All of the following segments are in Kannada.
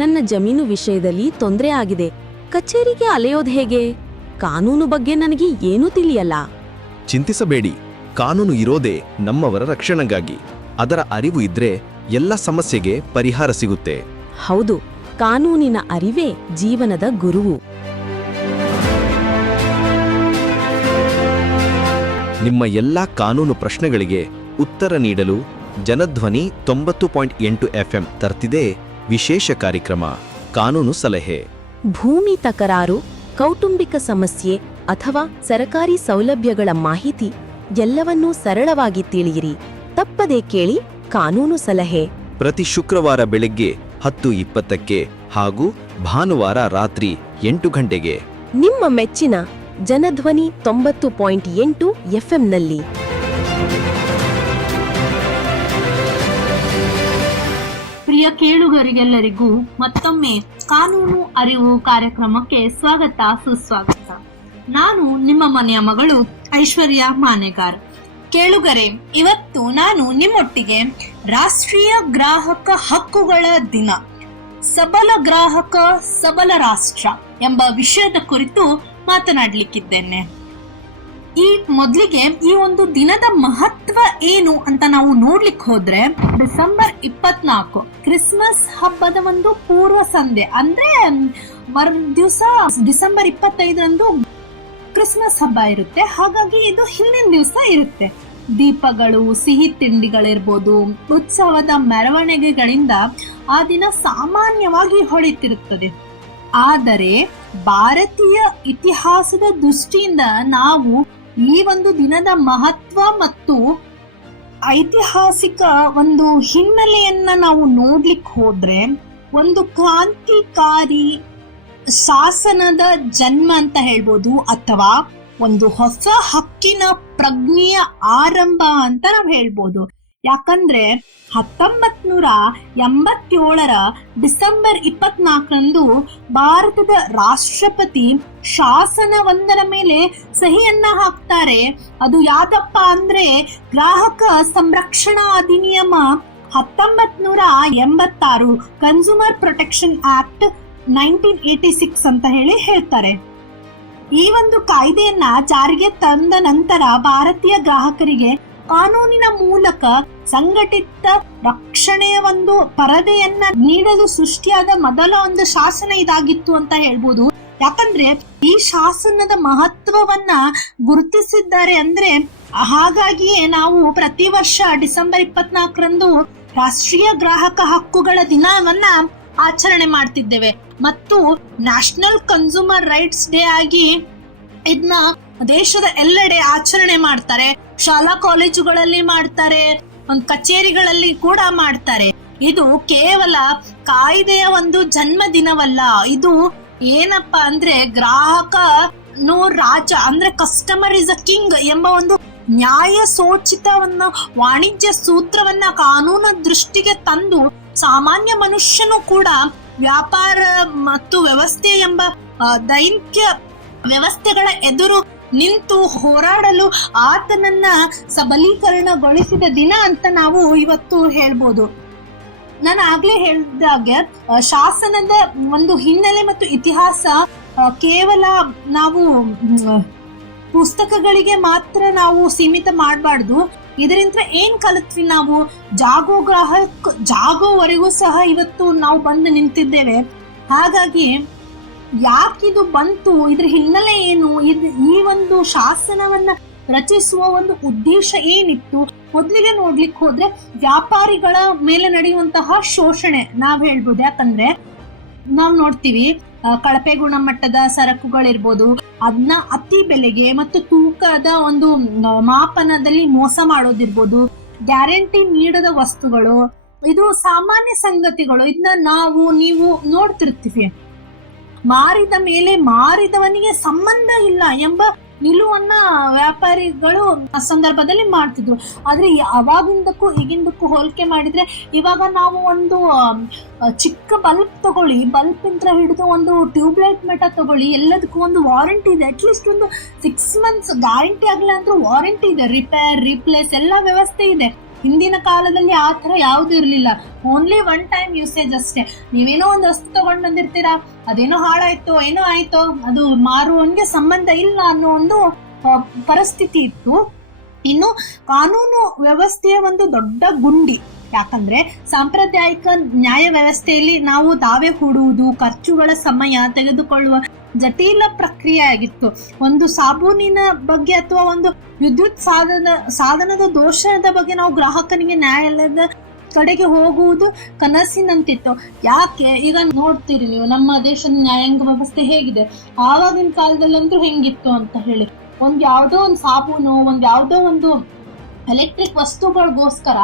ನನ್ನ ಜಮೀನು ವಿಷಯದಲ್ಲಿ ತೊಂದರೆ ಆಗಿದೆ. ಕಚೇರಿಗೆ ಅಲೆಯೋದು ಹೇಗೆ? ಕಾನೂನು ಬಗ್ಗೆ ನನಗೆ ಏನೂ ತಿಳಿಯಲ್ಲ. ಚಿಂತಿಸಬೇಡಿ, ಕಾನೂನು ಇರೋದೇ ನಮ್ಮವರ ರಕ್ಷಣೆಗಾಗಿ. ಅದರ ಅರಿವು ಇದ್ರೆ ಎಲ್ಲ ಸಮಸ್ಯೆಗೆ ಪರಿಹಾರ ಸಿಗುತ್ತೆ. ಹೌದು, ಕಾನೂನಿನ ಅರಿವೇ ಜೀವನದ ಗುರುವು. ನಿಮ್ಮ ಎಲ್ಲಾ ಕಾನೂನು ಪ್ರಶ್ನೆಗಳಿಗೆ ಉತ್ತರ ನೀಡಲು ಜನಧ್ವನಿ 90.8 FM ತರ್ತಿದೆ ವಿಶೇಷ ಕಾರ್ಯಕ್ರಮ ಕಾನೂನು ಸಲಹೆ. ಭೂಮಿ ತಕರಾರು, ಕೌಟುಂಬಿಕ ಸಮಸ್ಯೆ ಅಥವಾ ಸರಕಾರಿ ಸೌಲಭ್ಯಗಳ ಮಾಹಿತಿ ಎಲ್ಲವನ್ನೂ ಸರಳವಾಗಿ ತಿಳಿಯಿರಿ. ತಪ್ಪದೇ ಕೇಳಿ ಕಾನೂನು ಸಲಹೆ. ಪ್ರತಿ ಶುಕ್ರವಾರ ಬೆಳಗ್ಗೆ 10:20ಕ್ಕೆ ಹಾಗೂ ಭಾನುವಾರ ರಾತ್ರಿ 8 ಗಂಟೆಗೆ ನಿಮ್ಮ ಮೆಚ್ಚಿನ ಜನಧ್ವನಿ 90.8 FMನಲ್ಲಿ. ಪ್ರಿಯ ಕೇಳುಗರಿಗೆಲ್ಲರಿಗೂ ಮತ್ತೊಮ್ಮೆ ಕಾನೂನು ಅರಿವು ಕಾರ್ಯಕ್ರಮಕ್ಕೆ ಸ್ವಾಗತ ಸುಸ್ವಾಗತ. ನಾನು ನಿಮ್ಮ ಮನೆಯ ಮಗಳು ಐಶ್ವರ್ಯ ಮಾನೆಗಾರ್. ಕೇಳುಗರೆ, ಇವತ್ತು ನಾನು ನಿಮ್ಮೊಟ್ಟಿಗೆ ರಾಷ್ಟ್ರೀಯ ಗ್ರಾಹಕ ಹಕ್ಕುಗಳ ದಿನ, ಸಬಲ ಗ್ರಾಹಕ ಸಬಲ ರಾಷ್ಟ್ರ ಎಂಬ ವಿಷಯದ ಕುರಿತು ಮಾತನಾಡಲಿಕ್ಕಿದ್ದೇನೆ. ಮೊದಲಿಗೆ ಈ ಒಂದು ದಿನದ ಮಹತ್ವ ಏನು ಅಂತ ನಾವು ನೋಡ್ಲಿಕ್ಕೆ ಹೋದ್ರೆ, ಡಿಸೆಂಬರ್ 24 ಕ್ರಿಸ್ಮಸ್ ಹಬ್ಬದ ಒಂದು ಪೂರ್ವ ಸಂಧ್ಯೆ, ಅಂದ್ರೆ ದಿವಸ ಡಿಸೆಂಬರ್ 25ರಂದು ಕ್ರಿಸ್ಮಸ್ ಹಬ್ಬ ಇರುತ್ತೆ. ಹಾಗಾಗಿ ಇದು ಹಿಂದಿನ ದಿವಸ ಇರುತ್ತೆ. ದೀಪಗಳು, ಸಿಹಿ ತಿಂಡಿಗಳಿರ್ಬೋದು, ಉತ್ಸವದ ಮೆರವಣಿಗೆಗಳಿಂದ ಆ ದಿನ ಸಾಮಾನ್ಯವಾಗಿ ಹೊಳೆತಿರುತ್ತದೆ. ಆದರೆ ಭಾರತೀಯ ಇತಿಹಾಸದ ದೃಷ್ಟಿಯಿಂದ ನಾವು ಈ ಒಂದು ದಿನದ ಮಹತ್ವ ಮತ್ತು ಐತಿಹಾಸಿಕ ಒಂದು ಹಿನ್ನೆಲೆಯನ್ನ ನಾವು ನೋಡ್ಲಿಕ್ಕೆ ಹೋದ್ರೆ, ಒಂದು ಕ್ರಾಂತಿಕಾರಿ ಶಾಸನದ ಜನ್ಮ ಅಂತ ಹೇಳ್ಬೋದು, ಅಥವಾ ಒಂದು ಹೊಸ ಹಕ್ಕಿನ ಪ್ರಜ್ಞೆಯ ಆರಂಭ ಅಂತ ನಾವು ಹೇಳ್ಬೋದು. ಯಾಕಂದ್ರೆ 1987 ಡಿಸೆಂಬರ್ 24ರಂದು ಭಾರತದ ರಾಷ್ಟ್ರಪತಿ ಶಾಸನವೊಂದರ ಮೇಲೆ ಸಹಿಯನ್ನ ಹಾಕ್ತಾರೆ. ಅದು ಯಾವ್ದಪ್ಪ ಅಂದ್ರೆ ಗ್ರಾಹಕ ಸಂರಕ್ಷಣಾ ಅಧಿನಿಯಮ 1986, ಕನ್ಸ್ಯೂಮರ್ ಪ್ರೊಟೆಕ್ಷನ್ ಆಕ್ಟ್ 1986 ಅಂತ ಹೇಳ್ತಾರೆ. ಈ ಒಂದು ಕಾಯ್ದೆಯನ್ನ ಜಾರಿಗೆ ತಂದ ನಂತರ ಭಾರತೀಯ ಗ್ರಾಹಕರಿಗೆ ಕಾನೂನಿನ ಮೂಲಕ ಸಂಘಟಿತ ರಕ್ಷಣೆಯ ಒಂದು ಪರದೆಯನ್ನ ನೀಡಲು ಸೃಷ್ಟಿಯಾದ ಮೊದಲ ಒಂದು ಶಾಸನ ಇದಾಗಿತ್ತು ಅಂತ ಹೇಳ್ಬೋದು. ಯಾಕಂದ್ರೆ ಈ ಶಾಸನದ ಮಹತ್ವವನ್ನ ಗುರುತಿಸಿದ್ದಾರೆ. ಅಂದ್ರೆ ಹಾಗಾಗಿಯೇ ನಾವು ಪ್ರತಿ ವರ್ಷ ಡಿಸೆಂಬರ್ 24ರಂದು ರಾಷ್ಟ್ರೀಯ ಗ್ರಾಹಕ ಹಕ್ಕುಗಳ ದಿನವನ್ನ ಆಚರಣೆ ಮಾಡ್ತಿದ್ದೇವೆ. ಮತ್ತು ನ್ಯಾಷನಲ್ ಕನ್ಸ್ಯೂಮರ್ ರೈಟ್ಸ್ ಡೇ ಆಗಿ ಇದನ್ನ ದೇಶದ ಎಲ್ಲೆಡೆ ಆಚರಣೆ ಮಾಡ್ತಾರೆ. ಶಾಲಾ ಕಾಲೇಜುಗಳಲ್ಲಿ ಮಾಡ್ತಾರೆ, ಒಂದು ಕಚೇರಿಗಳಲ್ಲಿ ಕೂಡ ಮಾಡ್ತಾರೆ. ಇದು ಕೇವಲ ಕಾಯ್ದೆಯ ಒಂದು ಜನ್ಮ ದಿನವಲ್ಲ. ಇದು ಏನಪ್ಪಾ ಅಂದ್ರೆ ಗ್ರಾಹಕನು ರಾಜ, ಅಂದ್ರೆ ಕಸ್ಟಮರ್ ಇಸ್ ಅ ಕಿಂಗ್ ಎಂಬ ಒಂದು ನ್ಯಾಯ ಸೂಚಿತವನ್ನ ವಾಣಿಜ್ಯ ಸೂತ್ರವನ್ನ ಕಾನೂನು ದೃಷ್ಟಿಗೆ ತಂದು ಸಾಮಾನ್ಯ ಮನುಷ್ಯನು ಕೂಡ ವ್ಯಾಪಾರ ಮತ್ತು ವ್ಯವಸ್ಥೆ ಎಂಬ ದೈನಿಕ ವ್ಯವಸ್ಥೆಗಳ ಎದುರು ನಿಂತು ಹೋರಾಡಲು ಆತನನ್ನ ಸಬಲೀಕರಣಗೊಳಿಸಿದ ದಿನ ಅಂತ ನಾವು ಇವತ್ತು ಹೇಳ್ಬೋದು. ನಾನು ಆಗ್ಲೇ ಹೇಳಿದಾಗೆ ಶಾಸನದ ಒಂದು ಹಿನ್ನೆಲೆ ಮತ್ತು ಇತಿಹಾಸ ಕೇವಲ ನಾವು ಪುಸ್ತಕಗಳಿಗೆ ಮಾತ್ರ ನಾವು ಸೀಮಿತ ಮಾಡಬಾರ್ದು. ಇದರಿಂದ ಏನ್ ಕಲಿತ್ವಿ ನಾವು, ಜಾಗೋವರೆಗೂ ಸಹ ಇವತ್ತು ನಾವು ಬಂದು ನಿಂತಿದ್ದೇವೆ. ಹಾಗಾಗಿ ಯಾಕಿದು ಬಂತು, ಇದ್ರ ಹಿನ್ನೆಲೆ ಏನು, ಈ ಒಂದು ಶಾಸನವನ್ನ ರಚಿಸುವ ಒಂದು ಉದ್ದೇಶ ಏನಿತ್ತು, ಮೊದಲಿಗೆ ನೋಡ್ಲಿಕ್ಕೆ ಹೋದ್ರೆ ವ್ಯಾಪಾರಿಗಳ ಮೇಲೆ ನಡೆಯುವಂತಹ ಶೋಷಣೆ ನಾವ್ ಹೇಳ್ಬೋದು. ಯಾಕಂದ್ರೆ ನಾವ್ ನೋಡ್ತೀವಿ ಕಳಪೆ ಗುಣಮಟ್ಟದ ಸರಕುಗಳಿರ್ಬೋದು, ಅದನ್ನ ಅತಿ ಬೆಲೆಗೆ ಮತ್ತು ತೂಕದ ಒಂದು ಮಾಪನದಲ್ಲಿ ಮೋಸ ಮಾಡೋದಿರ್ಬೋದು, ಗ್ಯಾರಂಟಿ ನೀಡದ ವಸ್ತುಗಳು, ಇದು ಸಾಮಾನ್ಯ ಸಂಗತಿಗಳು. ಇದನ್ನ ನೀವು ನೋಡ್ತಿರ್ತೀವಿ. ಮಾರಿದ ಮೇಲೆ ಮಾರಿದವನಿಗೆ ಸಂಬಂಧ ಇಲ್ಲ ಎಂಬ ನಿಲುವನ್ನ ವ್ಯಾಪಾರಿಗಳು ಆ ಸಂದರ್ಭದಲ್ಲಿ ಮಾಡ್ತಿದ್ರು. ಆದ್ರೆ ಅವಾಗಿಂದಕ್ಕೂ ಈಗಿಂದಕ್ಕೂ ಹೋಲಿಕೆ ಮಾಡಿದ್ರೆ ಇವಾಗ ನಾವು ಒಂದು ಚಿಕ್ಕ ಬಲ್ಬ್ ತಗೊಳ್ಳಿ, ಬಲ್ಬ್ ಇಂದ ಹಿಡಿದು ಒಂದು ಟ್ಯೂಬ್ಲೈಟ್ ಮಟ್ಟ ತಗೊಳ್ಳಿ, ಎಲ್ಲದಕ್ಕೂ ಒಂದು ವಾರಂಟಿ ಇದೆ. ಅಟ್ಲೀಸ್ಟ್ ಒಂದು 6 months ಗ್ಯಾರಂಟಿ ಆಗಲ್ಲ ಅಂದ್ರೂ ವಾರಂಟಿ ಇದೆ. ರಿಪೇರ್, ರಿಪ್ಲೇಸ್ ಎಲ್ಲ ವ್ಯವಸ್ಥೆ ಇದೆ. ಹಿಂದಿನ ಕಾಲದಲ್ಲಿ ಆ ತರ ಯಾವ್ದು ಇರ್ಲಿಲ್ಲ. ಓನ್ಲಿ ಒನ್ ಟೈಮ್ ಯೂಸೇಜ್ ಅಷ್ಟೇ. ನೀವೇನೋ ಒಂದು ವಸ್ತು ತಗೊಂಡ್ ಬಂದಿರ್ತೀರಾ, ಅದೇನೋ ಹಾಳಾಯ್ತೋ ಏನೋ ಆಯ್ತೋ, ಅದು ಮಾರುವವನ್ಗೆ ಸಂಬಂಧ ಇಲ್ಲ ಅನ್ನೋ ಒಂದು ಪರಿಸ್ಥಿತಿ ಇತ್ತು. ಇನ್ನು ಕಾನೂನು ವ್ಯವಸ್ಥೆಯ ಒಂದು ದೊಡ್ಡ ಗುಂಡಿ. ಯಾಕಂದ್ರೆ ಸಾಂಪ್ರದಾಯಿಕ ನ್ಯಾಯ ವ್ಯವಸ್ಥೆಯಲ್ಲಿ ನಾವು ದಾವೆ ಹೂಡುವುದು, ಖರ್ಚುಗಳ ಸಮಯ ತೆಗೆದುಕೊಳ್ಳುವ ಜಟಿಲ ಪ್ರಕ್ರಿಯೆ ಆಗಿತ್ತು. ಒಂದು ಸಾಬೂನಿನ ಬಗ್ಗೆ ಅಥವಾ ಒಂದು ವಿದ್ಯುತ್ ಸಾಧನದ ದೋಷದ ಬಗ್ಗೆ ನಾವು ಗ್ರಾಹಕನಿಗೆ ನ್ಯಾಯಾಲಯದ ಕಡೆಗೆ ಹೋಗುವುದು ಕನಸಿನಂತಿತ್ತು. ಯಾಕೆ ಈಗ ನೋಡ್ತೀರಿ ನೀವು ನಮ್ಮ ದೇಶದ ನ್ಯಾಯಾಂಗ ವ್ಯವಸ್ಥೆ ಹೇಗಿದೆ, ಆವಾಗಿನ ಕಾಲದಲ್ಲಂತೂ ಹೆಂಗಿತ್ತು ಅಂತ ಹೇಳಿ. ಯಾವ್ದೋ ಒಂದು ಸಾಬೂನು, ಯಾವ್ದೋ ಒಂದು ಎಲೆಕ್ಟ್ರಿಕ್ ವಸ್ತುಗಳಿಗೋಸ್ಕರ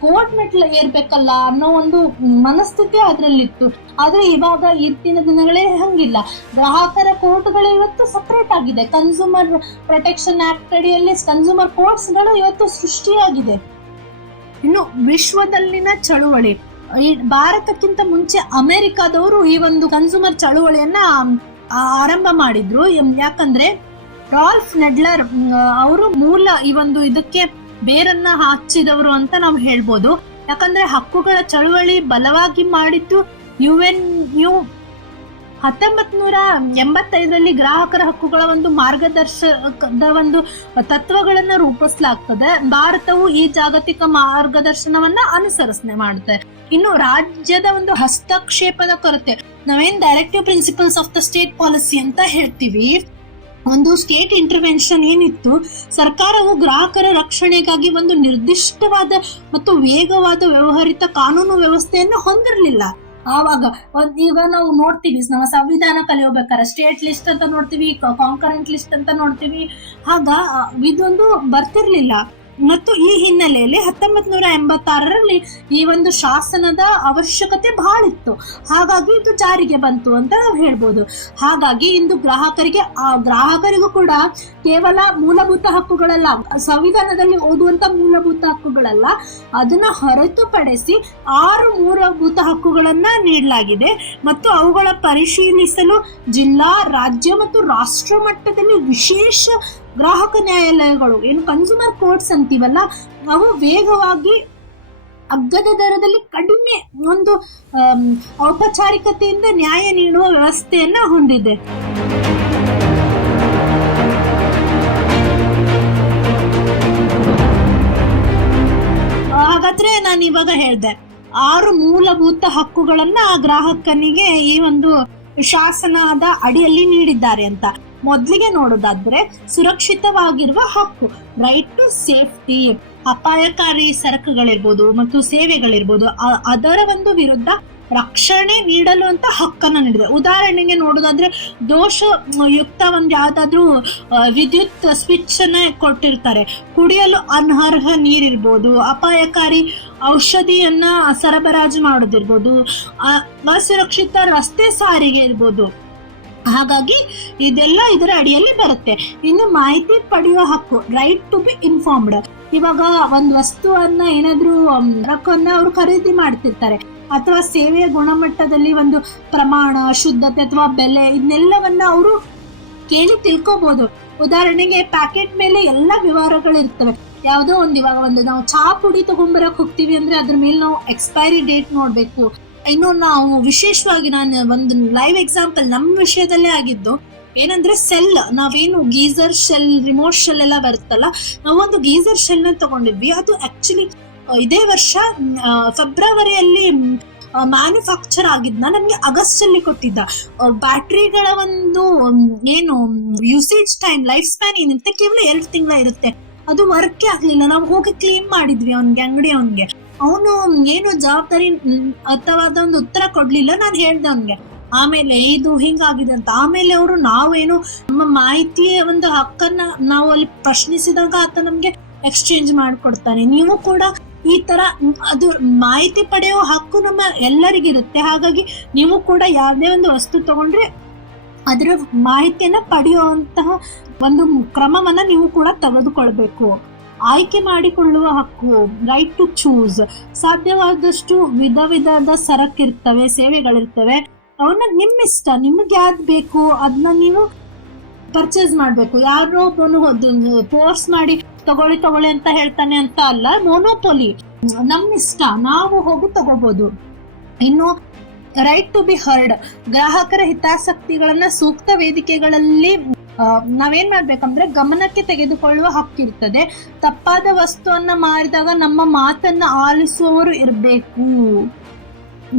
ಕೋರ್ಟ್ ಮೆಟ್ಲು ಏರ್ಬೇಕಲ್ಲ ಅನ್ನೋ ಒಂದು ಮನಸ್ಥಿತಿ ಅದ್ರಲ್ಲಿತ್ತು. ಆದ್ರೆ ಇವಾಗ ಇತ್ತಿನ ದಿನಗಳೇ ಹಂಗಿಲ್ಲ. ಗ್ರಾಹಕರ ಕೋರ್ಟ್ಗಳು ಇವತ್ತು ಸಪರೇಟ್ ಆಗಿದೆ. ಕನ್ಸ್ಯೂಮರ್ ಪ್ರೊಟೆಕ್ಷನ್ ಆಕ್ಟ್ ಅಡಿಯಲ್ಲಿ ಕನ್ಸ್ಯೂಮರ್ ಕೋರ್ಟ್ಸ್ಗಳು ಇವತ್ತು ಸೃಷ್ಟಿಯಾಗಿದೆ. ಇನ್ನು ವಿಶ್ವದಲ್ಲಿನ ಚಳುವಳಿ, ಈ ಭಾರತಕ್ಕಿಂತ ಮುಂಚೆ ಅಮೆರಿಕಾದವರು ಈ ಒಂದು ಕನ್ಸ್ಯೂಮರ್ ಚಳುವಳಿಯನ್ನ ಆರಂಭ ಮಾಡಿದ್ರು. ಯಾಕಂದ್ರೆ ರಾಲ್ಫ್ ನೆಡ್ಲರ್ ಅವರು ಮೂಲ ಈ ಒಂದು ಇದಕ್ಕೆ ಬೇರನ್ನ ಹಚ್ಚಿದವರು ಅಂತ ನಾವು ಹೇಳ್ಬೋದು. ಯಾಕಂದ್ರೆ ಹಕ್ಕುಗಳ ಚಳುವಳಿ ಬಲವಾಗಿ ಮಾಡಿದ್ದು UNU 1985 ಗ್ರಾಹಕರ ಹಕ್ಕುಗಳ ಒಂದು ಮಾರ್ಗದರ್ಶಕದ ಒಂದು ತತ್ವಗಳನ್ನ ರೂಪಿಸಲಾಗ್ತದೆ. ಭಾರತವು ಈ ಜಾಗತಿಕ ಮಾರ್ಗದರ್ಶನವನ್ನ ಅನುಸರಿಸನೆ ಮಾಡುತ್ತೆ. ಇನ್ನು ರಾಜ್ಯದ ಒಂದು ಹಸ್ತಕ್ಷೇಪದ ಕೊರತೆ, ನಾವೇನ್ directive principles of the state policy ಅಂತ ಹೇಳ್ತೀವಿ. ಒಂದು ಸ್ಟೇಟ್ ಇಂಟರ್ವೆನ್ಷನ್ ಏನಿತ್ತು, ಸರ್ಕಾರವು ಗ್ರಾಹಕರ ರಕ್ಷಣೆಗಾಗಿ ಒಂದು ನಿರ್ದಿಷ್ಟವಾದ ಮತ್ತು ವೇಗವಾದ ವ್ಯವಹರಿತ ಕಾನೂನು ವ್ಯವಸ್ಥೆಯನ್ನು ಹೊಂದಿರಲಿಲ್ಲ. ಆವಾಗ ಈಗ ನಾವು ನೋಡ್ತೀವಿ, ನಮ್ಮ ಸಂವಿಧಾನ ಕಲಿಯೋಬೇಕಾದ್ರೆ ಸ್ಟೇಟ್ ಲಿಸ್ಟ್ ಅಂತ ನೋಡ್ತೀವಿ, ಕಾಂಕರೆಂಟ್ ಲಿಸ್ಟ್ ಅಂತ ನೋಡ್ತೀವಿ. ಆಗ ಇದೊಂದು ಬರ್ತಿರ್ಲಿಲ್ಲ. ಮತ್ತು ಈ ಹಿನ್ನೆಲೆಯಲ್ಲಿ 1986 ಈ ಒಂದು ಶಾಸನದ ಅವಶ್ಯಕತೆ ಬಹಳ ಇತ್ತು. ಹಾಗಾಗಿ ಇದು ಜಾರಿಗೆ ಬಂತು ಅಂತ ನಾವು ಹೇಳ್ಬೋದು. ಹಾಗಾಗಿ ಇಂದು ಗ್ರಾಹಕರಿಗೂ ಕೂಡ ಕೇವಲ ಮೂಲಭೂತ ಹಕ್ಕುಗಳಲ್ಲ, ಸಂವಿಧಾನದಲ್ಲಿ ಓದುವಂತ ಮೂಲಭೂತ ಹಕ್ಕುಗಳಲ್ಲ, ಅದನ್ನ ಹೊರತುಪಡಿಸಿ 6 ಮೂಲಭೂತ ಹಕ್ಕುಗಳನ್ನ ನೀಡಲಾಗಿದೆ. ಮತ್ತು ಅವುಗಳ ಪರಿಶೀಲಿಸಲು ಜಿಲ್ಲಾ, ರಾಜ್ಯ ಮತ್ತು ರಾಷ್ಟ್ರ ಮಟ್ಟದಲ್ಲಿ ವಿಶೇಷ ಗ್ರಾಹಕ ನ್ಯಾಯಾಲಯಗಳು, ಏನು ಕನ್ಸ್ಯೂಮರ್ ಕೋರ್ಟ್ಸ್ ಅಂತೀವಲ್ಲ, ಅವು ವೇಗವಾಗಿ ಅಗ್ಗದ ದರದಲ್ಲಿ ಕಡಿಮೆ ಒಂದು ಔಪಚಾರಿಕತೆಯಿಂದ ನ್ಯಾಯ ನೀಡುವ ವ್ಯವಸ್ಥೆಯನ್ನ ಹೊಂದಿದೆ. ಹಾಗಾದ್ರೆ ನಾನು ಇವಾಗ ಹೇಳ್ದೆ 6 ಮೂಲಭೂತ ಹಕ್ಕುಗಳನ್ನ ಗ್ರಾಹಕನಿಗೆ ಈ ಒಂದು ಶಾಸನದ ಅಡಿಯಲ್ಲಿ ನೀಡಿದ್ದಾರೆ ಅಂತ. ಮೊದಲಿಗೆ ನೋಡೋದಾದ್ರೆ ಸುರಕ್ಷಿತವಾಗಿರುವ ಹಕ್ಕು, ರೈಟ್ ಟು ಸೇಫ್ಟಿ. ಅಪಾಯಕಾರಿ ಸರಕುಗಳಿರ್ಬೋದು ಮತ್ತು ಸೇವೆಗಳಿರ್ಬೋದು, ಅದರ ಒಂದು ವಿರುದ್ಧ ರಕ್ಷಣೆ ನೀಡಲು ಅಂತ ಹಕ್ಕನ್ನು ನೀಡಿದೆ. ಉದಾಹರಣೆಗೆ ನೋಡೋದಾದ್ರೆ ದೋಷಯುಕ್ತ ಒಂದು ಯಾವ್ದಾದ್ರು ವಿದ್ಯುತ್ ಸ್ವಿಚ್ ಅನ್ನ ಕೊಟ್ಟಿರ್ತಾರೆ, ಕುಡಿಯಲು ಅನರ್ಹ ನೀರಿರ್ಬೋದು, ಅಪಾಯಕಾರಿ ಔಷಧಿಯನ್ನ ಸರಬರಾಜು ಮಾಡೋದಿರ್ಬೋದು, ಅಸುರಕ್ಷಿತ ರಸ್ತೆ ಸಾರಿಗೆ ಇರ್ಬೋದು. ಹಾಗಾಗಿ ಇದೆಲ್ಲ ಇದರ ಅಡಿಯಲ್ಲಿ ಬರುತ್ತೆ. ಇನ್ನು ಮಾಹಿತಿ ಪಡೆಯುವ ಹಕ್ಕು, ರೈಟ್ ಟು ಬಿ ಇನ್ಫಾರ್ಮ್ಡ್. ಇವಾಗ ಒಂದು ವಸ್ತುವನ್ನ ಏನಾದ್ರೂ ರೊಕ್ಕವನ್ನ ಅವರು ಖರೀದಿ ಮಾಡ್ತಿರ್ತಾರೆ, ಅಥವಾ ಸೇವೆಯ ಗುಣಮಟ್ಟದಲ್ಲಿ ಒಂದು ಪ್ರಮಾಣ, ಶುದ್ಧತೆ ಅಥವಾ ಬೆಲೆ, ಇದನ್ನೆಲ್ಲವನ್ನ ಅವರು ಕೇಳಿ ತಿಳ್ಕೊಬಹುದು. ಉದಾಹರಣೆಗೆ ಪ್ಯಾಕೆಟ್ ಮೇಲೆ ಎಲ್ಲ ವಿವರಗಳಿರ್ತವೆ. ಯಾವುದೋ ಒಂದು ಇವಾಗ ಒಂದು ನಾವು ಚಹಾ ಪುಡಿ ತಗೊಂಡ್ಬರಕ್ ಹೋಗ್ತೀವಿ ಅಂದ್ರೆ ಅದ್ರ ಮೇಲೆ ನಾವು ಎಕ್ಸ್ಪೈರಿ ಡೇಟ್ ನೋಡ್ಬೇಕು. ಇನ್ನು ನಾವು ವಿಶೇಷವಾಗಿ ನಾನು ಒಂದು ಲೈವ್ ಎಕ್ಸಾಂಪಲ್ ನಮ್ಮ ವಿಷಯದಲ್ಲೇ ಆಗಿದ್ದು ಏನಂದ್ರೆ ಸೆಲ್, ನಾವೇನು ಗೀಸರ್ ಶೆಲ್, ರಿಮೋಟ್ ಶೆಲ್ ಎಲ್ಲ ಬರುತ್ತಲ್ಲ, ನಾವೊಂದು ಗೀಸರ್ ಶೆಲ್ ನ ತಗೊಂಡಿದ್ವಿ. ಅದು ಆಕ್ಚುಲಿ ಇದೇ ವರ್ಷ ಫೆಬ್ರವರಿಯಲ್ಲಿ ಮ್ಯಾನುಫ್ಯಾಕ್ಚರ್ ಆಗಿದ್ನ ನಮ್ಗೆ ಆಗಸ್ಟ್ ಅಲ್ಲಿ ಕೊಟ್ಟಿದ್ದ. ಬ್ಯಾಟ್ರಿಗಳ ಒಂದು ಏನು ಯೂಸೇಜ್ ಟೈಮ್, ಲೈಫ್ ಸ್ಪ್ಯಾನ್ ಏನಿರುತ್ತೆ ಕೇವಲ 2 ತಿಂಗಳ ಇರುತ್ತೆ. ಅದು ವರ್ಕೇ ಆಗ್ಲಿಲ್ಲ. ನಾವು ಹೋಗಿ ಕ್ಲೇಮ್ ಮಾಡಿದ್ವಿ ಅಂಗಡಿ ಅವನ್ಗೆ. ಅವನು ಏನು ಜವಾಬ್ದಾರಿ ಅಥವಾ ಒಂದು ಉತ್ತರ ಕೊಡ್ಲಿಲ್ಲ. ನಾನು ಹೇಳ್ದೆ ಅವನ್ಗೆ, ಆಮೇಲೆ ಇದು ಹಿಂಗಾಗಿದೆ ಅಂತ. ಆಮೇಲೆ ಅವರು ನಾವೇನು ನಮ್ಮ ಮಾಹಿತಿಯ ಒಂದು ಹಕ್ಕನ್ನ ನಾವು ಅಲ್ಲಿ ಪ್ರಶ್ನಿಸಿದಾಗ ಆತ ನಮ್ಗೆ ಎಕ್ಸ್ಚೇಂಜ್ ಮಾಡ್ಕೊಡ್ತಾನೆ. ನೀವು ಕೂಡ ಈ ತರ ಅದು ಮಾಹಿತಿ ಪಡೆಯುವ ಹಕ್ಕು ನಮ್ಮ ಎಲ್ಲರಿಗಿರುತ್ತೆ. ಹಾಗಾಗಿ ನೀವು ಕೂಡ ಯಾವುದೇ ಒಂದು ವಸ್ತು ತಗೊಂಡ್ರೆ ಅದರ ಮಾಹಿತಿಯನ್ನ ಪಡೆಯುವಂತಹ ಒಂದು ಕ್ರಮವನ್ನ ನೀವು ಕೂಡ ತೆಗೆದುಕೊಳ್ಬೇಕು. ಆಯ್ಕೆ ಮಾಡಿಕೊಳ್ಳುವ ಹಕ್ಕು, ರೈಟ್ ಟು ಚೂಸ್. ಸಾಧ್ಯವಾದಷ್ಟು ವಿಧದ ಸರಕಿರ್ತವೆ, ಸೇವೆಗಳಿರ್ತವೆ, ಅವನ್ನ ನಿಮ್ಮಿಷ್ಟ, ನಿಮ್ಗೆ ಯಾವ್ದು ಬೇಕು ಅದನ್ನ ನೀವು ಪರ್ಚೇಸ್ ಮಾಡ್ಬೇಕು. ಯಾರೋ ಫೋರ್ಸ್ ಮಾಡಿ ತಗೊಳ್ಳಿ ಅಂತ ಹೇಳ್ತಾನೆ ಅಂತ ಅಲ್ಲ, ಮೊನೋಪೊಲಿ ನಮ್ ಇಷ್ಟ, ನಾವು ಹೋಗಿ ತಗೋಬಹುದು. ಇನ್ನು ರೈಟ್ ಟು ಬಿ ಹರ್ಡ್, ಗ್ರಾಹಕರ ಹಿತಾಸಕ್ತಿಗಳನ್ನ ಸೂಕ್ತ ವೇದಿಕೆಗಳಲ್ಲಿ ನಾವೇನ್ ಮಾಡ್ಬೇಕಂದ್ರೆ ಗಮನಕ್ಕೆ ತೆಗೆದುಕೊಳ್ಳುವ ಹಕ್ಕಿರ್ತದೆ. ತಪ್ಪಾದ ವಸ್ತುವನ್ನ ಮಾರಿದಾಗ ನಮ್ಮ ಮಾತನ್ನ ಆಲಿಸುವವರು ಇರಬೇಕು.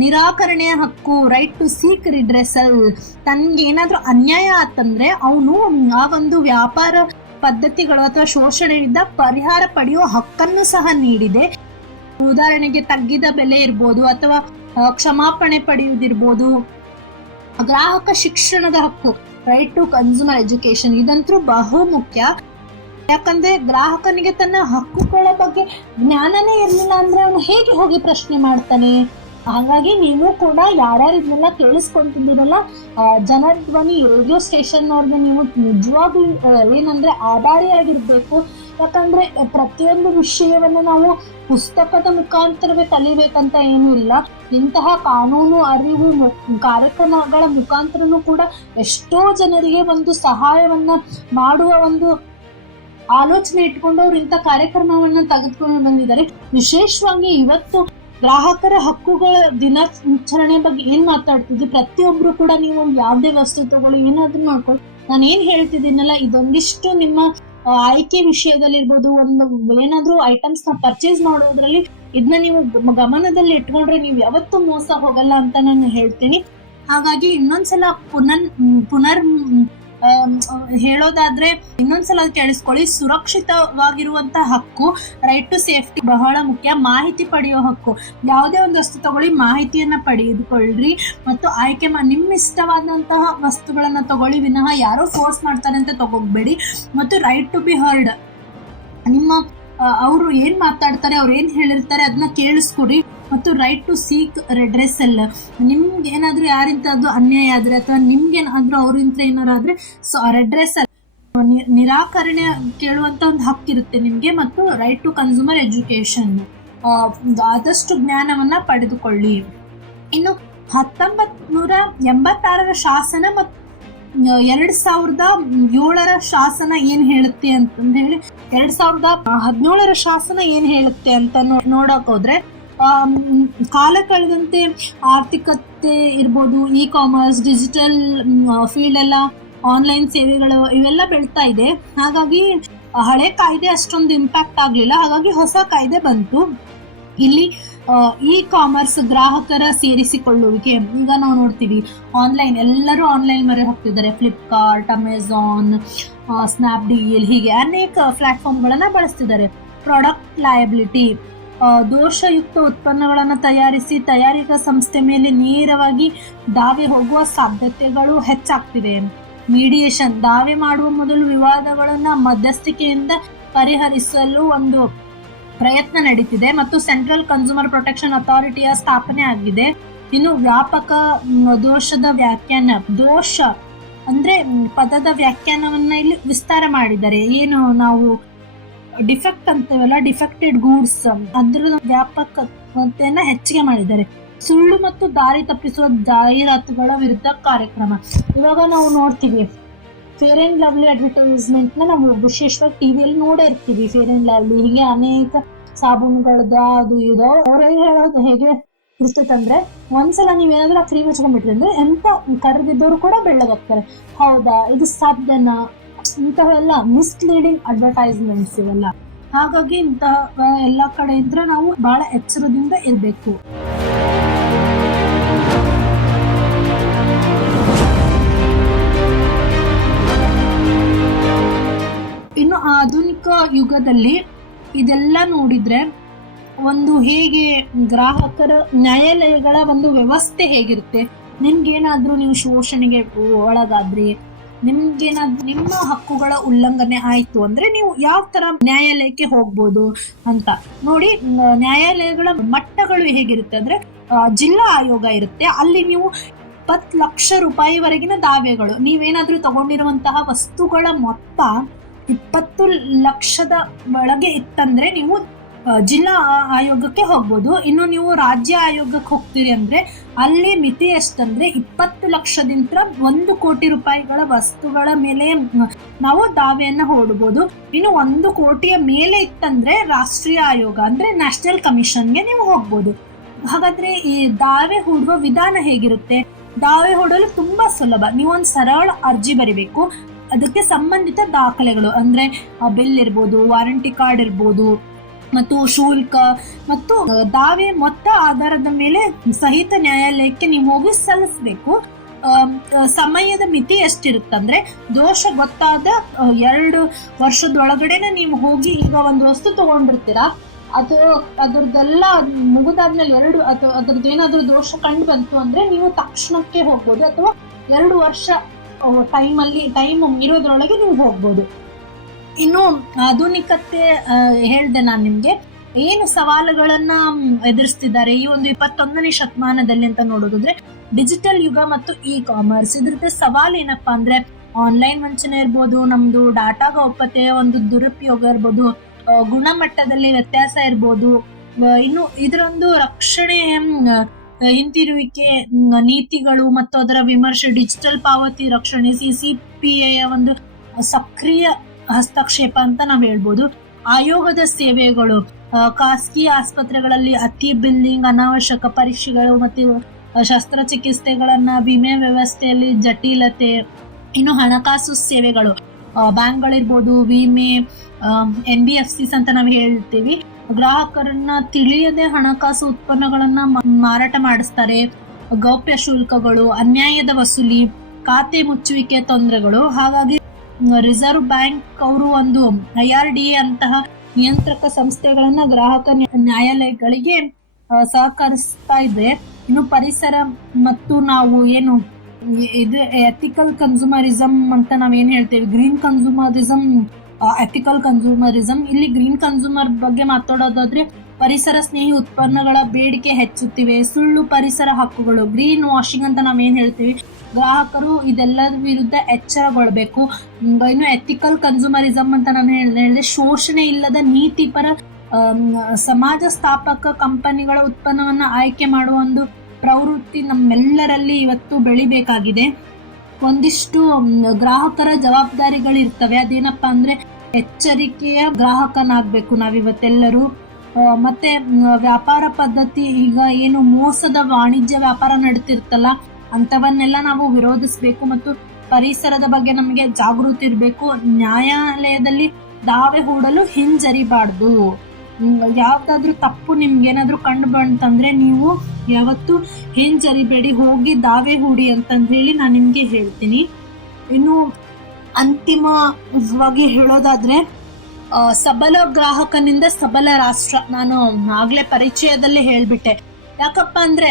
ನಿರಾಕರಣೆಯ ಹಕ್ಕು, ರೈಟ್ ಟು ಸೀಕ್ ರಿಡ್ರೆಸಲ್, ತನ್ಗೆ ಏನಾದ್ರೂ ಅನ್ಯಾಯ ಆತಂದ್ರೆ ಅವನು ಆ ಒಂದು ವ್ಯಾಪಾರ ಪದ್ಧತಿಗಳು ಅಥವಾ ಶೋಷಣೆಯಿಂದ ಪರಿಹಾರ ಪಡೆಯುವ ಹಕ್ಕನ್ನು ಸಹ ನೀಡಿದೆ. ಉದಾಹರಣೆಗೆ ತಗ್ಗಿದ ಬೆಲೆ ಇರ್ಬೋದು ಅಥವಾ ಕ್ಷಮಾಪಣೆ ಪಡೆಯುವುದಿರ್ಬೋದು. ಗ್ರಾಹಕ ಶಿಕ್ಷಣದ ಹಕ್ಕು, ರೈಟ್ ಟು ಕನ್ಸ್ಯೂಮರ್ ಎಜುಕೇಶನ್, ಇದಂತೂ ಬಹು ಮುಖ್ಯ. ಯಾಕಂದ್ರೆ ಗ್ರಾಹಕನಿಗೆ ತನ್ನ ಹಕ್ಕುಗಳ ಬಗ್ಗೆ ಜ್ಞಾನನೇ ಇರ್ಲಿಲ್ಲ ಅಂದ್ರೆ ಅವನು ಹೇಗೆ ಹೋಗಿ ಪ್ರಶ್ನೆ ಮಾಡ್ತಾನೆ. ಹಾಗಾಗಿ ನೀವು ಕೂಡ ಯಾರ್ಯಾರು ಇದನ್ನೆಲ್ಲ ಕೇಳಿಸ್ಕೊಂತಿದ್ದೀರಲ್ಲ, ಜನರ ಧ್ವನಿ ರೇಡಿಯೋ ಸ್ಟೇಷನ್ ಅವ್ರಿಗೆ ನೀವು ನಿಜವಾಗ್ಲೂ ಏನಂದ್ರೆ ಆಭಾರಿಯಾಗಿರ್ಬೇಕು. ಯಾಕಂದ್ರೆ ಪ್ರತಿಯೊಂದು ವಿಷಯವನ್ನ ನಾವು ಪುಸ್ತಕದ ಮುಖಾಂತರವೇ ಕಲಿಬೇಕಂತ ಏನೂ ಇಲ್ಲ. ಇಂತಹ ಕಾನೂನು ಅರಿವು ಕಾರ್ಯಕ್ರಮಗಳ ಮುಖಾಂತರನೂ ಕೂಡ ಎಷ್ಟೋ ಜನರಿಗೆ ಒಂದು ಸಹಾಯವನ್ನ ಮಾಡುವ ಒಂದು ಆಲೋಚನೆ ಇಟ್ಕೊಂಡು ಅವ್ರು ಇಂಥ ಕಾರ್ಯಕ್ರಮವನ್ನ ತೆಗೆದುಕೊಂಡು ಬಂದಿದ್ದಾರೆ. ವಿಶೇಷವಾಗಿ ಇವತ್ತು ಗ್ರಾಹಕರ ಹಕ್ಕುಗಳ ದಿನಾಚರಣೆ ಬಗ್ಗೆ ಏನ್ ಮಾತಾಡ್ತಿದ್ವಿ, ಪ್ರತಿಯೊಬ್ರು ಕೂಡ ನೀವು ಒಂದು ಯಾವ್ದೇ ವಸ್ತು ತಗೊಳ್ಳಿ, ಏನಾದ್ರೂ ಮಾಡ್ಕೊಳ್ಳಿ, ನಾನು ಏನ್ ಹೇಳ್ತಿದ್ದೀನಲ್ಲ ಇದೊಂದಿಷ್ಟು ನಿಮ್ಮ ಆಯ್ಕೆ ವಿಷಯದಲ್ಲಿರ್ಬೋದು, ಒಂದು ಏನಾದ್ರೂ ಐಟಮ್ಸ್ ನ ಪರ್ಚೇಸ್ ಮಾಡೋದ್ರಲ್ಲಿ ಇದನ್ನ ನೀವು ಗಮನದಲ್ಲಿ ಇಟ್ಕೊಂಡ್ರೆ ನೀವು ಯಾವತ್ತೂ ಮೋಸ ಹೋಗಲ್ಲ ಅಂತ ನಾನು ಹೇಳ್ತೀನಿ. ಹಾಗಾಗಿ ಇನ್ನೊಂದ್ಸಲ ಪುನರ್ ಹೇಳೋದಾದ್ರೆ ಇನ್ನೊಂದ್ಸಲ ಕೇಳಿಸ್ಕೊಳ್ಳಿ. ಸುರಕ್ಷಿತವಾಗಿರುವಂತಹ ಹಕ್ಕು, ರೈಟ್ ಟು ಸೇಫ್ಟಿ ಬಹಳ ಮುಖ್ಯ. ಮಾಹಿತಿ ಪಡೆಯೋ ಹಕ್ಕು, ಯಾವುದೇ ಒಂದು ವಸ್ತು ತಗೊಳ್ಳಿ ಮಾಹಿತಿಯನ್ನ ಪಡೆದುಕೊಳ್ಳ್ರಿ ಮತ್ತು ಆಯ್ಕೆ ನಿಮ್ ಇಷ್ಟವಾದಂತಹ ವಸ್ತುಗಳನ್ನ ತಗೊಳ್ಳಿ, ವಿನಃ ಯಾರೋ ಫೋರ್ಸ್ ಮಾಡ್ತಾರೆ ಅಂತ ತಗೋಬೇಡಿ. ಮತ್ತು ರೈಟ್ ಟು ಬಿ ಹರ್ಡ್, ನಿಮ್ಮ ಅವರು ಏನ್ ಮಾತಾಡ್ತಾರೆ, ಅವ್ರು ಏನ್ ಹೇಳಿರ್ತಾರೆ ಅದನ್ನ ಕೇಳಿಸ್ಕೊಡಿ. ಮತ್ತು ರೈಟ್ ಟು ಸೀಕ್ ರೆಡ್ರೆಸಲ್, ನಿಮ್ಗೆ ಏನಾದ್ರೂ ಯಾರಿಂತ ಅದು ಅನ್ಯಾಯ ಆದ್ರೆ ಅಥವಾ ನಿಮ್ಗೇನಾದ್ರೂ ಅವ್ರಿಂತ ಏನಾರಾದ್ರೆ ರೆಡ್ರೆಸಲ್ ನಿರಾಕರಣೆ ಕೇಳುವಂತ ಒಂದು ಹಕ್ಕಿರುತ್ತೆ ನಿಮ್ಗೆ. ಮತ್ತು ರೈಟ್ ಟು ಕನ್ಸ್ಯೂಮರ್ ಎಜುಕೇಶನ್, ಆದಷ್ಟು ಜ್ಞಾನವನ್ನ ಪಡೆದುಕೊಳ್ಳಿ. ಇನ್ನು 1986 ಶಾಸನ ಮತ್ತು 2007 ಶಾಸನ ಏನ್ ಹೇಳುತ್ತೆ ಅಂತಂದ ಹೇಳಿ, 2017 ಶಾಸನ ಏನ್ ಹೇಳುತ್ತೆ ಅಂತ ನೋಡಕ್ ಹೋದ್ರೆ, ಕಾಲ ಕಳೆದಂತೆ ಆರ್ಥಿಕತೆ ಇರ್ಬೋದು, ಇ ಕಾಮರ್ಸ್, ಡಿಜಿಟಲ್ ಫೀಲ್ಡ್ ಎಲ್ಲ, ಆನ್ಲೈನ್ ಸೇವೆಗಳು ಇವೆಲ್ಲ ಬೆಳ್ತಾ ಇದೆ. ಹಾಗಾಗಿ ಹಳೆ ಕಾಯ್ದೆ ಅಷ್ಟೊಂದು ಇಂಪ್ಯಾಕ್ಟ್ ಆಗ್ಲಿಲ್ಲ, ಹಾಗಾಗಿ ಹೊಸ ಕಾಯ್ದೆ ಬಂತು. ಇಲ್ಲಿ ಇ ಕಾಮರ್ಸ್, ಗ್ರಾಹಕರ ಸೇರಿಸಿಕೊಳ್ಳುವಿಕೆ, ಈಗ ನಾವು ನೋಡ್ತೀವಿ ಆನ್ಲೈನ್, ಎಲ್ಲರೂ ಆನ್ಲೈನ್ ಮೊರೆ ಹೋಗ್ತಿದ್ದಾರೆ. ಫ್ಲಿಪ್ಕಾರ್ಟ್, ಅಮೆಝಾನ್, ಸ್ನ್ಯಾಪ್ಡೀಲ್, ಹೀಗೆ ಅನೇಕ ಪ್ಲಾಟ್ಫಾರ್ಮ್ಗಳನ್ನ ಬಳಸ್ತಿದ್ದಾರೆ. ಪ್ರಾಡಕ್ಟ್ ಲಯಬಿಲಿಟಿ, ದೋಷಯುಕ್ತ ಉತ್ಪನ್ನಗಳನ್ನು ತಯಾರಿಸಿ ತಯಾರಿಕಾ ಸಂಸ್ಥೆ ಮೇಲೆ ನೇರವಾಗಿ ದಾವೆ ಹೋಗುವ ಸಾಧ್ಯತೆಗಳು ಹೆಚ್ಚಾಗ್ತಿವೆ. ಮೀಡಿಯೇಷನ್, ದಾವೆ ಮಾಡುವ ಮೊದಲು ವಿವಾದಗಳನ್ನ ಮಧ್ಯಸ್ಥಿಕೆಯಿಂದ ಪರಿಹರಿಸಲು ಒಂದು ಪ್ರಯತ್ನ ನಡೀತಿದೆ. ಮತ್ತು ಸೆಂಟ್ರಲ್ ಕನ್ಸ್ಯೂಮರ್ ಪ್ರೊಟೆಕ್ಷನ್ ಅಥಾರಿಟಿಯ ಸ್ಥಾಪನೆ ಆಗಿದೆ. ಇನ್ನು ವ್ಯಾಪಕ ದೋಷದ ವ್ಯಾಖ್ಯಾನ, ದೋಷ ಅಂದ್ರೆ ಪದದ ವ್ಯಾಖ್ಯಾನವನ್ನ ಇಲ್ಲಿ ವಿಸ್ತಾರ ಮಾಡಿದ್ದಾರೆ. ಏನು ನಾವು ಡಿಫೆಕ್ಟ್ ಅಂತೇವಲ್ಲ, ಡಿಫೆಕ್ಟೆಡ್ ಗೂಡ್ಸ್, ಅದ್ರ ವ್ಯಾಪಕತೆಯನ್ನ ಹೆಚ್ಚಿಗೆ ಮಾಡಿದ್ದಾರೆ. ಸುಳ್ಳು ಮತ್ತು ದಾರಿ ತಪ್ಪಿಸುವ ಜಾಹೀರಾತುಗಳ ವಿರುದ್ಧ ಕಾರ್ಯಕ್ರಮ, ಇವಾಗ ನಾವು ನೋಡ್ತೀವಿ ಫೇರ್ ಅಂಡ್ ಲವ್ಲಿ ಅಡ್ವರ್ಟೈಸ್ಮೆಂಟ್ ನ ನಾವು ವಿಶೇಷವಾಗಿ ಟಿವಿಯಲ್ಲಿ ನೋಡೇ ಇರ್ತೀವಿ. ಫೇರ್ ಅಂಡ್ ಲವ್ಲಿ, ಹೀಗೆ ಅನೇಕ ಸಾಬೂನುಗಳದ ಅದು ಇದು. ಅವ್ರು ಹೇಳೋದು ಹೇಗೆ ಇರ್ತೈತಂದ್ರೆ, ಒಂದ್ಸಲ ನೀವೇನಾದ್ರೂ ಆ ಕ್ರೀಮ್ ಹಚ್ಕೊಂಡ್ಬಿಟ್ರಿ ಅಂದ್ರೆ ಎಂತ ಕರೆದಿದ್ದವರು ಕೂಡ ಬೆಳ್ಳಗಾಗ್ತಾರೆ. ಹೌದಾ, ಇದು ಸಾಧ್ಯನಾ? ಇಂತವೆಲ್ಲ ಮಿಸ್ಲೀಡಿಂಗ್ ಅಡ್ವರ್ಟೈಸ್ಮೆಂಟ್ಸ್ ಇವೆಲ್ಲ. ಹಾಗಾಗಿ ಇಂತಹ ಎಲ್ಲ ಕಡೆ ಇದ್ರೆ ನಾವು ಬಹಳ ಎಚ್ಚರದಿಂದ ಇರ್ಬೇಕು. ಇನ್ನು ಆಧುನಿಕ ಯುಗದಲ್ಲಿ ಇದೆಲ್ಲ ನೋಡಿದ್ರೆ ಒಂದು ಹೇಗೆ ಗ್ರಾಹಕರ ನ್ಯಾಯಾಲಯಗಳ ಒಂದು ವ್ಯವಸ್ಥೆ ಹೇಗಿರುತ್ತೆ, ನಿಮ್ಗೇನಾದ್ರೂ ನೀವು ಶೋಷಣೆಗೆ ಒಳಗಾದ್ರಿ, ನಿಮ್ಗೇನಾದ್ರೂ ನಿಮ್ಮ ಹಕ್ಕುಗಳ ಉಲ್ಲಂಘನೆ ಆಯ್ತು ಅಂದ್ರೆ ನೀವು ಯಾವ ತರ ನ್ಯಾಯಾಲಯಕ್ಕೆ ಹೋಗ್ಬೋದು ಅಂತ ನೋಡಿ. ನ್ಯಾಯಾಲಯಗಳ ಮಟ್ಟಗಳು ಹೇಗಿರುತ್ತೆ ಅಂದ್ರೆ, ಜಿಲ್ಲಾ ಆಯೋಗ ಇರುತ್ತೆ, ಅಲ್ಲಿ ನೀವು 20 ಲಕ್ಷ ರೂಪಾಯಿವರೆಗಿನ ದಾವೆಗಳು, ನೀವೇನಾದ್ರೂ ತಗೊಂಡಿರುವಂತಹ ವಸ್ತುಗಳ ಮೊತ್ತ 20 ಲಕ್ಷದ ಒಳಗೆ ಇತ್ತಂದ್ರೆ ನೀವು ಜಿಲ್ಲಾ ಆಯೋಗಕ್ಕೆ ಹೋಗ್ಬೋದು. ಇನ್ನು ನೀವು ರಾಜ್ಯ ಆಯೋಗಕ್ಕೆ ಹೋಗ್ತೀರಿ ಅಂದ್ರೆ ಅಲ್ಲಿ ಮಿತಿ ಎಷ್ಟಂದ್ರೆ 20 ಲಕ್ಷದಿಂದ 1 ಕೋಟಿ ರೂಪಾಯಿಗಳ ವಸ್ತುಗಳ ಮೇಲೆ ನಾವು ದಾವೆಯನ್ನ ಹೂಡಬಹುದು. ಇನ್ನು 1 ಕೋಟಿಯ ಮೇಲೆ ಇತ್ತಂದ್ರೆ ರಾಷ್ಟ್ರೀಯ ಆಯೋಗ ಅಂದ್ರೆ ನ್ಯಾಷನಲ್ ಕಮಿಷನ್ಗೆ ನೀವು ಹೋಗ್ಬೋದು. ಹಾಗಾದ್ರೆ ಈ ದಾವೆ ಹೂಡುವ ವಿಧಾನ ಹೇಗಿರುತ್ತೆ? ದಾವೆ ಹೂಡಲು ತುಂಬಾ ಸುಲಭ. ನೀವೊಂದು ಸರಳ ಅರ್ಜಿ ಬರಿಬೇಕು. ಅದಕ್ಕೆ ಸಂಬಂಧಿತ ದಾಖಲೆಗಳು ಅಂದ್ರೆ ಬಿಲ್ ಇರ್ಬೋದು, ವಾರಂಟಿ ಕಾರ್ಡ್ ಇರ್ಬೋದು, ಮತ್ತು ಶುಲ್ಕ ಮತ್ತು ದಾವೆ ಮೊತ್ತ ಆಧಾರದ ಮೇಲೆ ಸಹಿತ ನ್ಯಾಯಾಲಯಕ್ಕೆ ನೀವು ಹೋಗಿ ಸಲ್ಲಿಸಬೇಕು. ಸಮಯದ ಮಿತಿ ಎಷ್ಟಿರುತ್ತಂದ್ರೆ ದೋಷ ಗೊತ್ತಾದ 2 ವರ್ಷದೊಳಗಡೆನೆ ನೀವು ಹೋಗಿ, ಈಗ ಒಂದು ವಸ್ತು ತಗೊಂಡಿರ್ತೀರಾ, ಅದು ಅದ್ರದ್ದೆಲ್ಲ ಮುಗಿದಾದ್ಮೇಲೆ ಅದ್ರದ್ದು ಏನಾದ್ರೂ ದೋಷ ಕಂಡು ಬಂತು ಅಂದ್ರೆ ನೀವು ತಕ್ಷಣಕ್ಕೆ ಹೋಗ್ಬೋದು, ಅಥವಾ 2 ವರ್ಷ ಟೈಮ್ ಇರೋದ್ರೊಳಗೆ ನೀವು ಹೋಗ್ಬೋದು. ಇನ್ನು ಆಧುನಿಕತೆ ಹೇಳ್ದೆ ನಾನು ನಿಮ್ಗೆ ಏನು ಸವಾಲುಗಳನ್ನ ಎದುರಿಸ್ತಿದ್ದಾರೆ ಈ ಒಂದು 21ನೇ ಶತಮಾನದಲ್ಲಿ ಅಂತ ನೋಡೋದಾದ್ರೆ ಡಿಜಿಟಲ್ ಯುಗ ಮತ್ತು ಇ ಕಾಮರ್ಸ್. ಇದ್ರದ್ದು ಸವಾಲು ಏನಪ್ಪಾ ಅಂದ್ರೆ ಆನ್ಲೈನ್ ವಂಚನೆ ಇರ್ಬೋದು, ನಮ್ದು ಡಾಟಾ ಗೌಪ್ಯತೆಯ ಒಂದು ದುರುಪಯೋಗ ಇರ್ಬೋದು, ಗುಣಮಟ್ಟದಲ್ಲಿ ವ್ಯತ್ಯಾಸ ಇರ್ಬೋದು, ಇನ್ನು ಇದರೊಂದು ರಕ್ಷಣೆ, ಹಿಂತಿರುವಿಕೆ ನೀತಿಗಳು ಮತ್ತು ಅದರ ವಿಮರ್ಶೆ, ಡಿಜಿಟಲ್ ಪಾವತಿ ರಕ್ಷಣೆ, CCPA ಒಂದು ಸಕ್ರಿಯ ಹಸ್ತಕ್ಷೇಪ ಅಂತ ನಾವು ಹೇಳ್ಬೋದು. ಆಯೋಗದ ಸೇವೆಗಳು, ಖಾಸಗಿ ಆಸ್ಪತ್ರೆಗಳಲ್ಲಿ ಅತಿ ಬಿಲ್ಲಿಂಗ್, ಅನಾವಶ್ಯಕ ಪರೀಕ್ಷೆಗಳು ಮತ್ತು ಶಸ್ತ್ರಚಿಕಿತ್ಸೆಗಳನ್ನ, ವಿಮೆ ವ್ಯವಸ್ಥೆಯಲ್ಲಿ ಜಟಿಲತೆ, ಇನ್ನು ಹಣಕಾಸು ಸೇವೆಗಳು, ಬ್ಯಾಂಕ್ಗಳಿರ್ಬೋದು, ವಿಮೆ, NBFCs ಅಂತ ನಾವು ಹೇಳ್ತೀವಿ. ಗ್ರಾಹಕರನ್ನ ತಿಳಿಯದೆ ಹಣಕಾಸು ಉತ್ಪನ್ನಗಳನ್ನ ಮಾರಾಟ ಮಾಡಿಸ್ತಾರೆ. ಗೌಪ್ಯ ಶುಲ್ಕಗಳು, ಅನ್ಯಾಯದ ವಸೂಲಿ, ಖಾತೆ ಮುಚ್ಚುವಿಕೆ ತೊಂದರೆಗಳು. ಹಾಗಾಗಿ ರಿಸರ್ವ್ ಬ್ಯಾಂಕ್ ಅವರು ಒಂದು IRDA ಅಂತಹ ನಿಯಂತ್ರಕ ಸಂಸ್ಥೆಗಳನ್ನ ಗ್ರಾಹಕ ನ್ಯಾಯಾಲಯಗಳಿಗೆ ಸಹಕರಿಸ್ತಾ ಇದೆ. ಇನ್ನು ಪರಿಸರ ಮತ್ತು ನಾವು ಏನು ಇದು ಎಥಿಕಲ್ ಕನ್ಸೂಮರಿಸಮ್ ಅಂತ ನಾವೇನ್ ಹೇಳ್ತೇವೆ, ಗ್ರೀನ್ ಕನ್ಸೂಮರಿಸಮ್, ಎಥಿಕಲ್ ಕನ್ಸೂಮರಿಸಮ್. ಇಲ್ಲಿ ಗ್ರೀನ್ ಕನ್ಸೂಮರ್ ಬಗ್ಗೆ ಮಾತಾಡೋದಾದ್ರೆ ಪರಿಸರ ಸ್ನೇಹಿ ಉತ್ಪನ್ನಗಳ ಬೇಡಿಕೆ ಹೆಚ್ಚುತ್ತಿವೆ, ಸುಳ್ಳು ಪರಿಸರ ಹಕ್ಕುಗಳು, ಗ್ರೀನ್ ವಾಷಿಂಗ್ ಅಂತ ನಾವೇನ್ ಹೇಳ್ತೀವಿ. ಗ್ರಾಹಕರು ಇದೆಲ್ಲದ ವಿರುದ್ಧ ಎಚ್ಚರಗೊಳ್ಬೇಕು. ಇನ್ನು ಎಥಿಕಲ್ ಕನ್ಸೂಮರಿಸಮ್ ಅಂತ ನಾನು ಹೇಳಿದೆ ಶೋಷಣೆ ಇಲ್ಲದ ನೀತಿಪರ ಸಮಾಜ ಸ್ಥಾಪಕ ಕಂಪನಿಗಳ ಉತ್ಪನ್ನವನ್ನ ಆಯ್ಕೆ ಮಾಡುವ ಒಂದು ಪ್ರವೃತ್ತಿ ನಮ್ಮೆಲ್ಲರಲ್ಲಿ ಇವತ್ತು ಬೆಳಿಬೇಕಾಗಿದೆ. ಒಂದಿಷ್ಟು ಗ್ರಾಹಕರ ಜವಾಬ್ದಾರಿಗಳಿರ್ತವೆ. ಅದೇನಪ್ಪಾ ಅಂದ್ರೆ ಎಚ್ಚರಿಕೆಯ ಗ್ರಾಹಕನಾಗ್ಬೇಕು ನಾವಿವತ್ತೆಲ್ಲರೂ. ಮತ್ತೆ ವ್ಯಾಪಾರ ಪದ್ಧತಿ, ಈಗ ಏನು ಮೋಸದ ವಾಣಿಜ್ಯ ವ್ಯಾಪಾರ ನಡೀತಿರ್ತಲ್ಲ ಅಂತವನ್ನೆಲ್ಲ ನಾವು ವಿರೋಧಿಸ್ಬೇಕು. ಮತ್ತು ಪರಿಸರದ ಬಗ್ಗೆ ನಮಗೆ ಜಾಗೃತಿ ಇರಬೇಕು. ನ್ಯಾಯಾಲಯದಲ್ಲಿ ದಾವೆ ಹೂಡಲು ಹಿಂಜರಿಬಾರ್ದು. ಯಾವ್ದಾದ್ರು ತಪ್ಪು ನಿಮ್ಗೇನಾದ್ರೂ ಕಂಡು ಬಂತಂದ್ರೆ ನೀವು ಯಾವತ್ತು ಹಿಂಜರಿಬೇಡಿ, ಹೋಗಿ ದಾವೆ ಹೂಡಿ ಅಂತಂದ್ ಹೇಳಿ ನಾನು ನಿಮ್ಗೆ ಹೇಳ್ತೀನಿ. ಇನ್ನು ಅಂತಿಮವಾಗಿ ಹೇಳೋದಾದ್ರೆ ಸಬಲ ಗ್ರಾಹಕನಿಂದ ಸಬಲ ರಾಷ್ಟ್ರ. ನಾನು ಆಗ್ಲೇ ಪರಿಚಯದಲ್ಲಿ ಹೇಳ್ಬಿಟ್ಟೆ. ಯಾಕಪ್ಪ ಅಂದ್ರೆ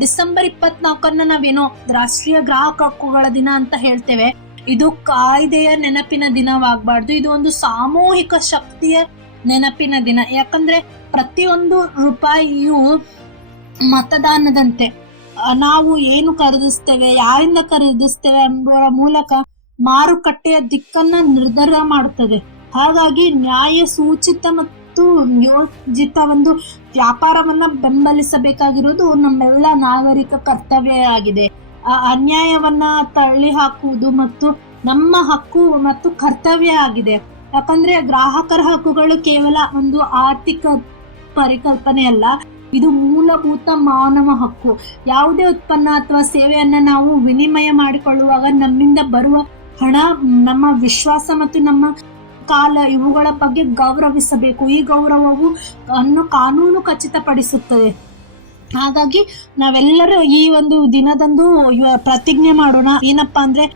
ಡಿಸೆಂಬರ್ 24 ನಾವೇನೋ ರಾಷ್ಟ್ರೀಯ ಗ್ರಾಹಕ ಹಕ್ಕುಗಳ ದಿನ ಅಂತ ಹೇಳ್ತೇವೆ. ಇದು ಕಾಯ್ದೆಯ ನೆನಪಿನ ದಿನವಾಗಬಾರ್ದು, ಇದು ಒಂದು ಸಾಮೂಹಿಕ ಶಕ್ತಿಯ ನೆನಪಿನ ದಿನ. ಯಾಕಂದ್ರೆ ಪ್ರತಿಯೊಂದು ರೂಪಾಯಿಯು ಮತದಾನದಂತೆ. ನಾವು ಏನು ಖರೀದಿಸ್ತೇವೆ, ಯಾರಿಂದ ಖರೀದಿಸ್ತೇವೆ ಎಂಬುದರ ಮೂಲಕ ಮಾರುಕಟ್ಟೆಯ ದಿಕ್ಕನ್ನ ನಿರ್ಧಾರ ಮಾಡುತ್ತದೆ. ಹಾಗಾಗಿ ನ್ಯಾಯ ಸೂಚಿತ ಮತ್ತು ಯೋಜಿತ ಒಂದು ವ್ಯಾಪಾರವನ್ನ ಬೆಂಬಲಿಸಬೇಕಾಗಿರೋದು ನಮ್ಮೆಲ್ಲ ನಾಗರಿಕ ಕರ್ತವ್ಯ ಆಗಿದೆ. ಅನ್ಯಾಯವನ್ನ ತಳ್ಳಿ ಹಾಕುವುದು ಮತ್ತು ನಮ್ಮ ಹಕ್ಕು ಮತ್ತು ಕರ್ತವ್ಯ ಆಗಿದೆ. ಯಾಕಂದ್ರೆ ಗ್ರಾಹಕರ ಹಕ್ಕುಗಳು ಕೇವಲ ಒಂದು ಆರ್ಥಿಕ ಪರಿಕಲ್ಪನೆ ಅಲ್ಲ, ಇದು ಮೂಲಭೂತ ಮಾನವ ಹಕ್ಕು. ಯಾವುದೇ ಉತ್ಪನ್ನ ಅಥವಾ ಸೇವೆಯನ್ನ ನಾವು ವಿನಿಮಯ ಮಾಡಿಕೊಳ್ಳುವಾಗ ನಮ್ಮಿಂದ ಬರುವ ಹಣ, ನಮ್ಮ ವಿಶ್ವಾಸ ಮತ್ತು ನಮ್ಮ ಕಾಲ ಇವುಗಳ ಬಗ್ಗೆ ಗೌರವಿಸಬೇಕು. ಈ ಗೌರವವು ಕಾನೂನು ಖಚಿತಪಡಿಸುತ್ತದೆ. ಹಾಗಾಗಿ ನಾವೆಲ್ಲರೂ ಈ ಒಂದು ದಿನದಂದು ಪ್ರತಿಜ್ಞೆ ಮಾಡೋಣ. ಏನಪ್ಪಾ ಅಂದ್ರೆ,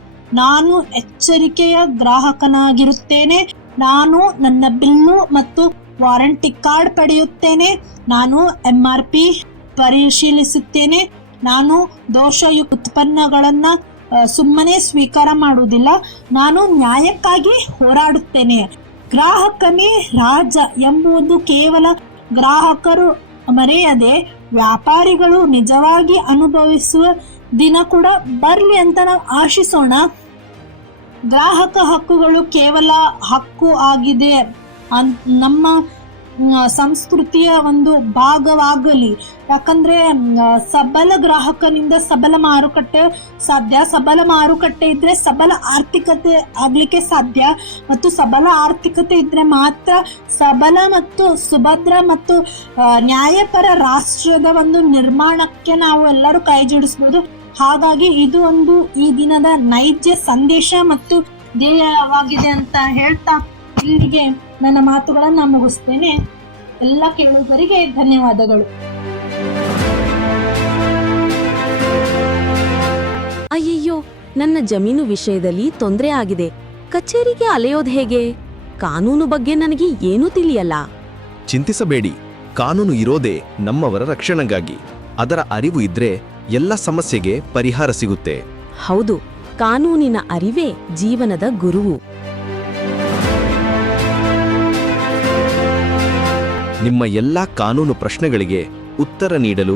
ನಾನು ಎಚ್ಚರಿಕೆಯ ಗ್ರಾಹಕನಾಗಿರುತ್ತೇನೆ, ನಾನು ನನ್ನ ಬಿಲ್ಲು ಮತ್ತು ವಾರಂಟಿ ಕಾರ್ಡ್ ಪಡೆಯುತ್ತೇನೆ, ನಾನು MRP ಪರಿಶೀಲಿಸುತ್ತೇನೆ, ನಾನು ದೋಷಯುಕ್ತ ಉತ್ಪನ್ನಗಳನ್ನ ಸುಮ್ಮನೆ ಸ್ವೀಕಾರ ಮಾಡುವುದಿಲ್ಲ, ನಾನು ನ್ಯಾಯಕ್ಕಾಗಿ ಹೋರಾಡುತ್ತೇನೆ. ಗ್ರಾಹಕನೇ ರಾಜ ಎಂಬುದು ಕೇವಲ ಗ್ರಾಹಕರು ಮರೆಯದೆ ವ್ಯಾಪಾರಿಗಳು ನಿಜವಾಗಿ ಅನುಭವಿಸುವ ದಿನ ಕೂಡ ಬರ್ಲಿ ಅಂತ ನಾವು ಆಶಿಸೋಣ. ಗ್ರಾಹಕ ಹಕ್ಕುಗಳು ಕೇವಲ ಹಕ್ಕು ಆಗಿದೆ, ನಮ್ಮ ಸಂಸ್ಕೃತಿಯ ಒಂದು ಭಾಗವಾಗಲಿ. ಯಾಕಂದ್ರೆ ಸಬಲ ಗ್ರಾಹಕನಿಂದ ಸಬಲ ಮಾರುಕಟ್ಟೆ ಸಾಧ್ಯ, ಸಬಲ ಮಾರುಕಟ್ಟೆ ಇದ್ರೆ ಸಬಲ ಆರ್ಥಿಕತೆ ಆಗ್ಲಿಕ್ಕೆ ಸಾಧ್ಯ, ಮತ್ತು ಸಬಲ ಆರ್ಥಿಕತೆ ಇದ್ರೆ ಮಾತ್ರ ಸಬಲ ಮತ್ತು ಸುಭದ್ರ ಮತ್ತು ನ್ಯಾಯಪರ ರಾಷ್ಟ್ರದ ಒಂದು ನಿರ್ಮಾಣಕ್ಕೆ ನಾವು ಎಲ್ಲರೂ ಕೈ ಜೋಡಿಸ್ಬೋದು. ಹಾಗಾಗಿ ಇದು ಒಂದು ಈ ದಿನದ ನೈಜ ಸಂದೇಶ ಮತ್ತು ಧ್ಯೇಯವಾಗಿದೆ ಅಂತ ಹೇಳ್ತಾ ಇಲ್ಲಿಗೆ ನನ್ನ ಮಾತುಗಳನ್ನು ಮುಗಿಸ್ತೇನೆ. ಎಲ್ಲ ಕೇಳುಗರಿಗೆ ಧನ್ಯವಾದಗಳು. ಅಯ್ಯಯ್ಯೋ, ನನ್ನ ಜಮೀನು ವಿಷಯದಲ್ಲಿ ತೊಂದರೆ ಆಗಿದೆ. ಕಚೇರಿಗೆ ಅಲೆಯೋದು ಹೇಗೆ? ಕಾನೂನು ಬಗ್ಗೆ ನನಗೆ ಏನೂ ತಿಳಿಯಲ್ಲ. ಚಿಂತಿಸಬೇಡಿ, ಕಾನೂನು ಇರೋದೇ ನಮ್ಮವರ ರಕ್ಷಣೆಗಾಗಿ. ಅದರ ಅರಿವು ಇದ್ರೆ ಎಲ್ಲ ಸಮಸ್ಯೆಗೆ ಪರಿಹಾರ ಸಿಗುತ್ತೆ. ಹೌದು, ಕಾನೂನಿನ ಅರಿವೇ ಜೀವನದ ಗುರುವು. ನಿಮ್ಮ ಎಲ್ಲಾ ಕಾನೂನು ಪ್ರಶ್ನೆಗಳಿಗೆ ಉತ್ತರ ನೀಡಲು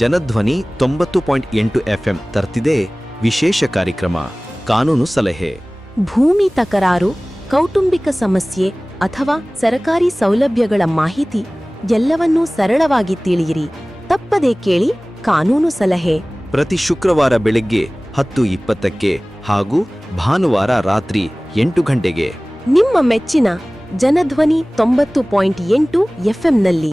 ಜನಧ್ವನಿ 90.8 FM ತರ್ತಿದೆ ವಿಶೇಷ ಕಾರ್ಯಕ್ರಮ ಕಾನೂನು ಸಲಹೆ. ಭೂಮಿ ತಕರಾರು, ಕೌಟುಂಬಿಕ ಸಮಸ್ಯೆ ಅಥವಾ ಸರಕಾರಿ ಸೌಲಭ್ಯಗಳ ಮಾಹಿತಿ ಎಲ್ಲವನ್ನೂ ಸರಳವಾಗಿ ತಿಳಿಯಿರಿ. ತಪ್ಪದೇ ಕೇಳಿ ಕಾನೂನು ಸಲಹೆ. ಪ್ರತಿ ಶುಕ್ರವಾರ ಬೆಳಗ್ಗೆ 10:20ಕ್ಕೆ ಹಾಗೂ ಭಾನುವಾರ ರಾತ್ರಿ 8 ಗಂಟೆಗೆ ನಿಮ್ಮ ಮೆಚ್ಚಿನ ಜನಧ್ವನಿ 90.8 FMನಲ್ಲಿ.